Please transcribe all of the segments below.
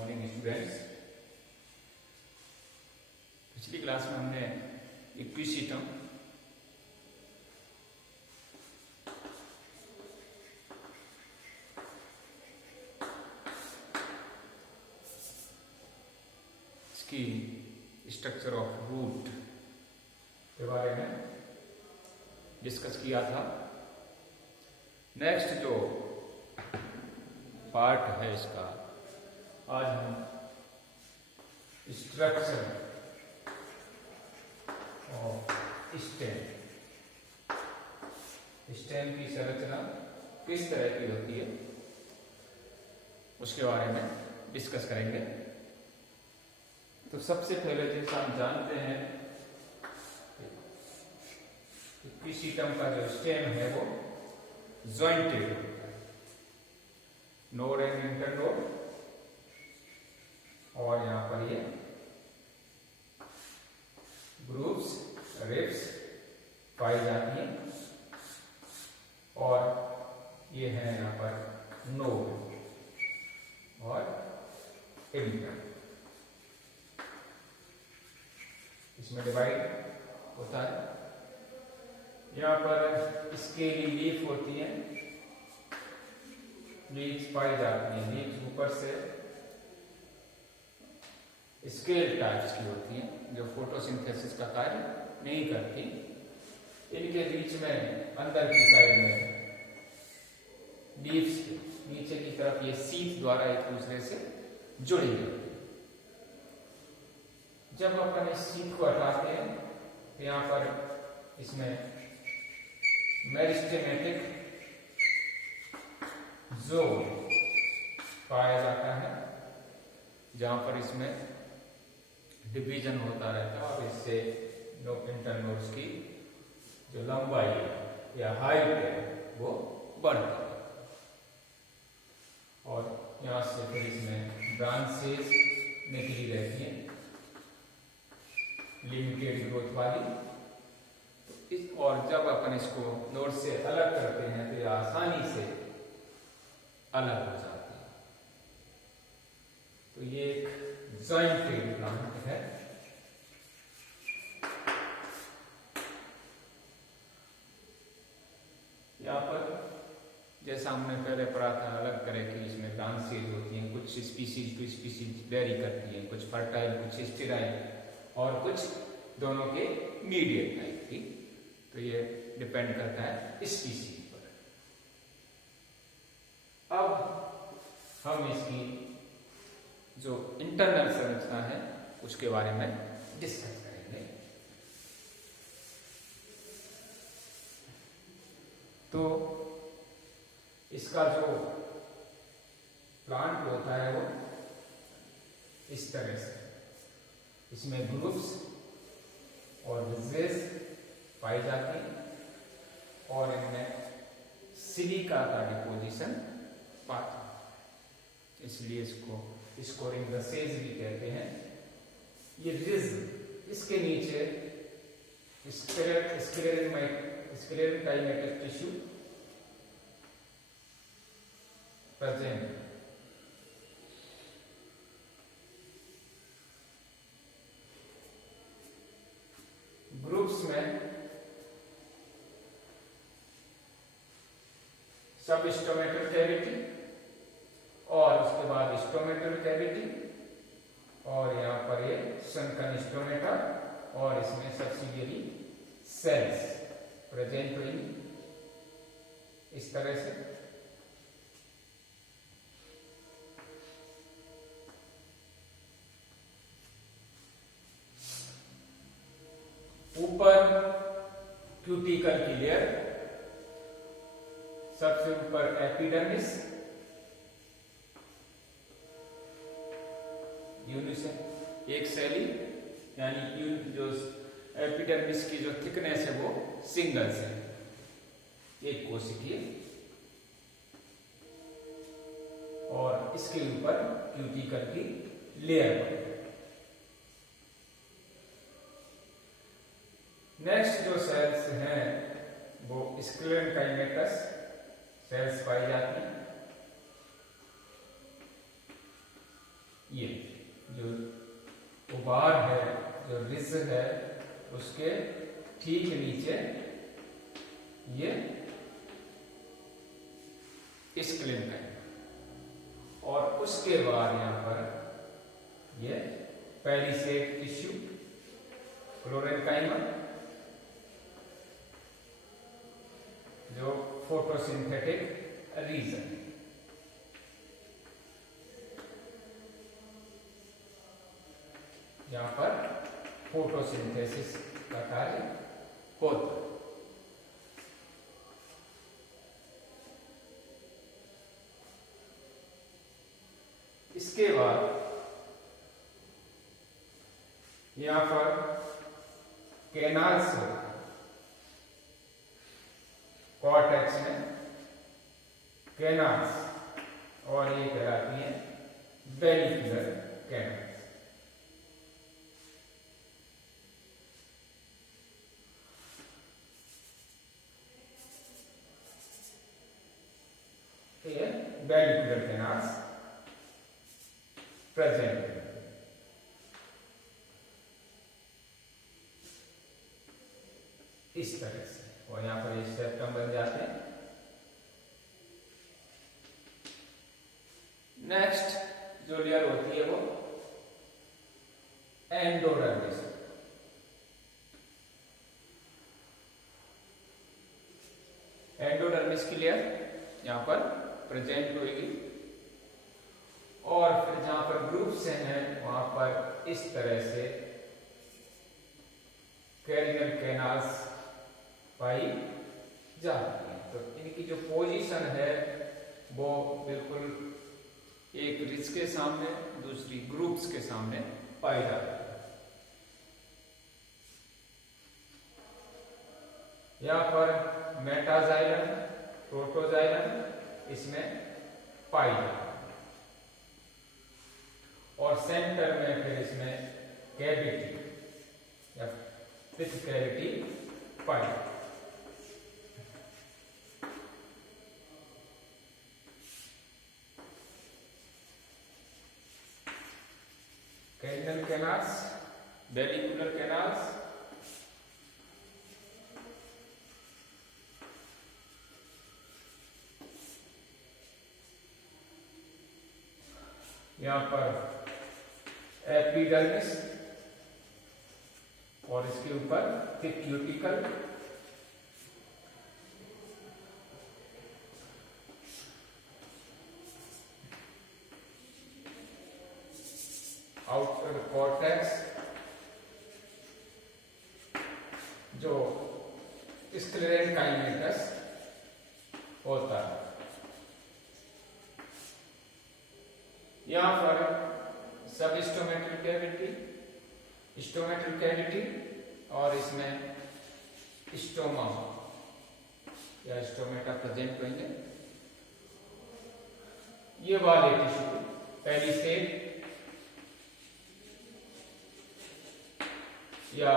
Morning students. पिछली class में हमने इक्विसिटम इसकी स्ट्रक्चर ऑफ रूट के बारे में डिस्कस किया था। नेक्स्ट जो पार्ट है इसका, आज हम स्ट्रक्चर ऑफ स्टेम की संरचना किस तरह की होती है उसके बारे में डिस्कस करेंगे। तो सबसे पहले जैसा हम जानते हैं इक्विसिटम का जो स्टेम है वो जॉइंटेड होता है, नोड एंड इंटरनोड, और यहां पर ये ग्रुप्स रिप्स पाई जाती हैं, और ये है यहां पर नोड और इंटर। इसमें डिवाइड होता है। यहां पर स्केली लीफ होती है, लीव्स पाई जाती हैं। लीव्स ऊपर से स्केल टाइप्स की होती हैं जो फोटोसिंथेसिस का कार्य नहीं करती। इनके बीच में अंदर की साइड में लीव्स नीचे की तरफ ये सीथ द्वारा एक दूसरे से जुड़ी होती है। जब अपन इस सीथ को हटाते हैं तो यहां पर इसमें मेरिस्टेमेटिक जोन पाया जाता है, जहां पर इसमें डिवीजन होता रहता है और इससे इंटरनोड्स की जो लंबाई है या हाइट है वो बढ़ती है। और यहां से फिर इसमें ब्रांचेस निकली रहती हैं लिमिटेड ग्रोथ वाली। और जब अपन इसको नोड से अलग करते हैं तो ये आसानी से अलग हो जाती है। तो ये एक जॉइंटेड प्लांट है। यहाँ पर जैसा हमने पहले पढ़ा था, अलग तरह की इसमें ब्रांचेज होती हैं। कुछ स्पीसीज टू स्पीसीज वेरी करती हैं, कुछ फर्टाइल, कुछ स्टेराइल, और कुछ दोनों के मीडिएट टाइप की। तो ये डिपेंड करता है स्पीसीज पर। अब हम इसकी जो इंटरनल संरचना है उसके बारे में डिस्कस करेंगे। तो इसका जो प्लांट होता है वो इस तरह से, इसमें ग्रुप्स और रिजेस पाई जाती हैं, और इनमें सिलिका का डिपोजिशन पाता है। इसलिए इसको स्कोरिंग रसेज भी कहते हैं। ये रिज, इसके नीचे स्क्लेरेंकाइमेटिक टिश्यू प्रेजेंट। ग्रुप्स में सब स्टोमेटल कैविटी, और उसके बाद स्टोमेटल कैविटी, और यहां पर ये शंकन स्टोमेटा, और इसमें सब्सिडियरी सेल्स प्रेजेंट हुई इस तरह से। ऊपर क्यूटिकल की लेयर, सबसे ऊपर एपिडर्मिस, यूनिसेल एक सेली, यानी जो एपिडर्मिस की जो थिकनेस है वो सिंगल सेल, एक कोशिकीय, और इसके ऊपर क्यूटिकल की लेयर बनी। नेक्स्ट जो सेल्स हैं वो स्क्लेरेंकाइमेटस सेल्स पाई जाती हैं। रिज है उसके ठीक नीचे ये स्क्लेम है, और उसके बाद यहां पर ये पेरिसेट टिश्यू, क्लोरेनकाइमा जो फोटोसिंथेटिक रीजन, यहां पर फोटोसिंथेसिस का कार्य होता है। इसके बाद यहां पर कैनाल्स होते हैं, कॉर्टेक्स में कैनाल्स, और ये कहलाती है वेनिकुलर कैनाल्स। वेनिकुलर कैनाल्स प्रेजेंट है। इस तरह से, और यहां पर ये सेप्टम बन जाते हैं। नेक्स्ट जो लेयर होती है वो एंडोडर्मिस। एंडोडर्मिस की लेयर यहां पर प्रेजेंट होगी, और फिर जहां पर ग्रुप्स हैं वहां पर इस तरह से कैरियर कैनाल्स पाई जाती है। तो इनकी जो पोजीशन है वो बिल्कुल एक रिज के सामने, दूसरी ग्रुप्स के सामने पाई जाती है। यहां पर मेटाजाइलम, प्रोटोजाइलम इसमें पाई जाती है, और सेंटर में फिर इसमें कैविटी या पिथ कैविटी पाई जाती है। कैरिनल कैनाल्स, वेनिकुलर कैनाल्स, यहां पर एपिडर्मिस, और इसके ऊपर थिक क्यूटिकल, आउटर कॉर्टेक्स जो स्क्लेरेनकाइमेटस होता है। यहां पर सब स्टोमेटल कैविटी, स्टोमेटल कैविटी, और इसमें स्टोमा या स्टोमेटा प्रेजेंट होंगे। ये वाले टिश्यू पेरिसेट या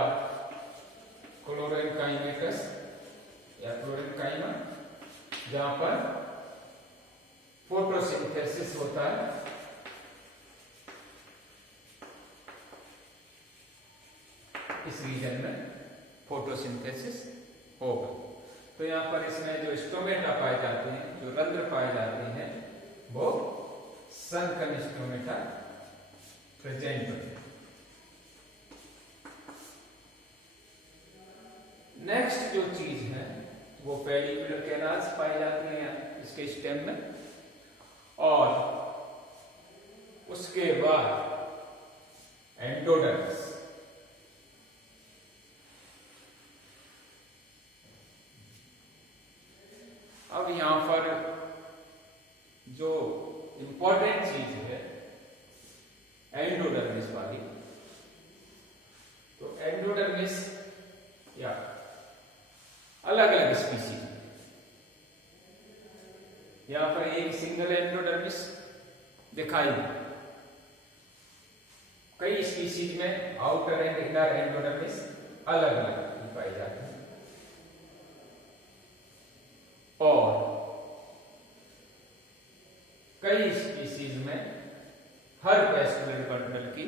क्लोरेनकाइमेटस या क्लोरेनकाइमा, जहां पर फोटोसिंथेसिस होता है। इस रीजन में फोटोसिंथेसिस होगा। तो यहां पर इसमें जो स्टोमेटा पाए जाते हैं, जो रंध्र पाए जाते हैं, वो संकन स्टोमेटा प्रेजेंट होते हैं। नेक्स्ट जो चीज है वो पेडिकुलर कैनाल्स पाए जाते हैं इसके स्टेम में, और उसके बाद एंडोडर्मिस। अब यहां पर जो इंपॉर्टेंट चीज है एंडोडर्मिस वाली, तो एंडोडर्मिस या अलग अलग स्पीसीज, यहां पर एक सिंगल एंडोडर्मिस दिखाई, कई स्पीसीज में आउटर एंड इनर एंडोडर्मिस अलग अलग पाई जाती है, और कई स्पीसीज में हर वेस्टिबुलर बंडल की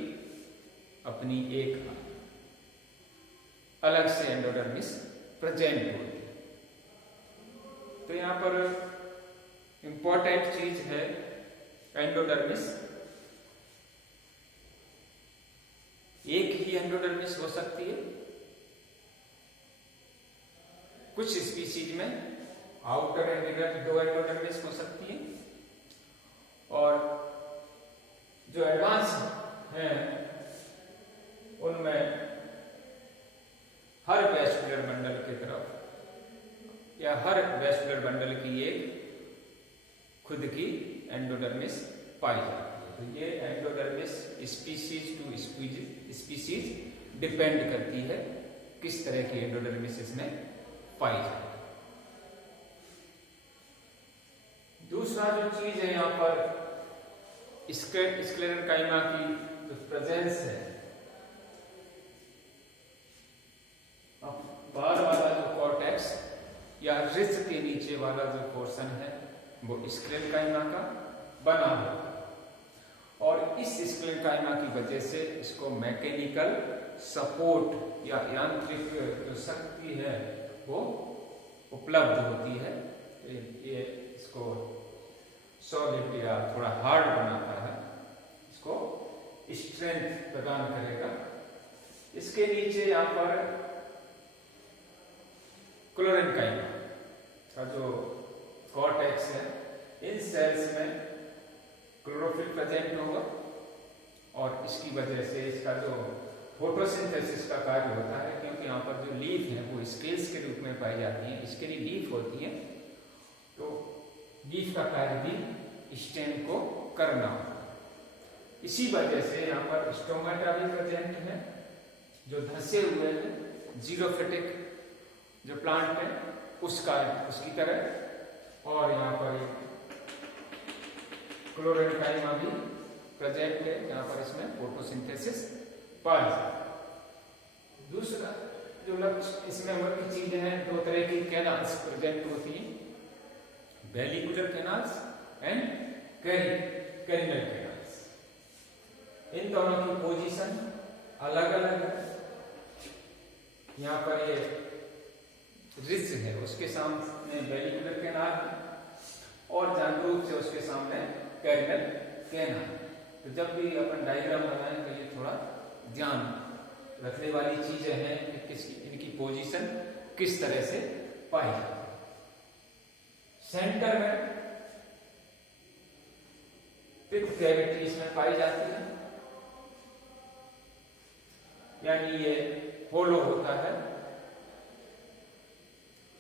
अपनी एक अलग से एंडोडर्मिस प्रेजेंट होती है। तो यहां पर इंपॉर्टेंट चीज है एंडोडर्मिस। एक ही एंडोडर्मिस हो सकती है, कुछ स्पीशीज में आउटर एंड इनर 2 एंडोडर्मिस हो सकती है, और जो एडवांस हैं उनमें हर वैस्कुलर बंडल की तरफ या हर वैस्कुलर बंडल की एक खुद की एंडोडर्मिस पाई जाती है। तो ये endodermis species to species depend करती है किस तरह की एंडोडर्मिस इसमें पाई जाती है। दूसरा जो चीज है यहाँ पर स्क्लेरेंकाइमा की जो प्रेजेंस है, बाहर वाला जो कॉर्टेक्स या रिज के नीचे वाला जो पोर्शन है वो स्क्लेरेंकाइमा का बना हुआ है, और इस स्क्लेरेंकाइमा की वजह से इसको मैकेनिकल सपोर्ट या यांत्रिक जो शक्ति है वो उपलब्ध होती है। ये इसको सॉलिड या थोड़ा हार्ड बनाता है, इसको स्ट्रेंथ प्रदान करेगा। इसके नीचे यहाँ पर क्लोरेंकाइमा का जो कॉर्टेक्स है, इन सेल्स में क्लोरोफिल प्रेजेंट होगा, और इसकी वजह से इसका जो फोटोसिंथेसिस का कार्य होता है, क्योंकि यहाँ पर जो लीफ है वो स्केल्स के रूप में पाई जाती है, इसके लिए लीफ होती है, तो लीफ का कार्य भी स्टेम को करना होगा। इसी वजह से यहाँ पर स्टोमेटा भी प्रेजेंट है, जो धसे हुए हैं जीरोफिटिक जो प्लांट है उसकी तरह, और यहाँ पर क्लोरेंकाइमा भी प्रेजेंट है, यहाँ पर इसमें फोटोसिंथेसिस पाई जाती है। दूसरा जो लक्ष्य इसमें मुख्य चीजें हैं, 2 तरह की कैनाल्स प्रेजेंट होती हैं, वेलिकुलर कैनाल्स एंड कैरिनल कैनाल्स। इन दोनों की पोजीशन अलग अलग है। यहाँ पर ये रिज है, उसके सामने वेलिकुलर कैनाल है, और जानबूझ से उसके सामने कैरिनल कैनाल। तो जब भी अपन डायग्राम बनाएं तो ये थोड़ा ध्यान रखने वाली चीजें हैं कि इनकी पोजीशन किस तरह से पाई जाती है। सेंटर में पिथ कैविटी इसमें पाई जाती है, यानी ये होलो होता है,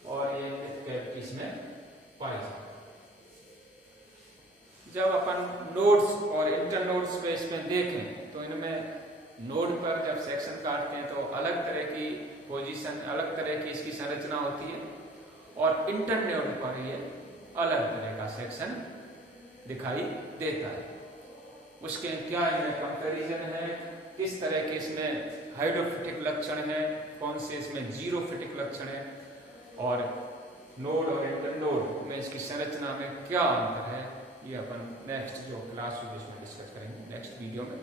और ये पिथ कैविटी इसमें पाई जाती है। जब अपन नोड्स और इंटरनोड्स पे इसमें देखें तो इनमें नोड पर जब सेक्शन काटते हैं तो अलग तरह की पोजीशन, अलग तरह की इसकी संरचना होती है, और इंटरनोड पर ये अलग तरह का सेक्शन दिखाई देता है। उसके क्या इनमें कंपैरिजन है, किस तरह के इसमें हाइड्रोफिटिक लक्षण है, कौन से इसमें जीरोफिटिक लक्षण है, और नोड और इंटरनोड में इसकी संरचना में क्या अंतर है, ये अपन नेक्स्ट जो क्लास में डिस्कस करेंगे नेक्स्ट वीडियो में।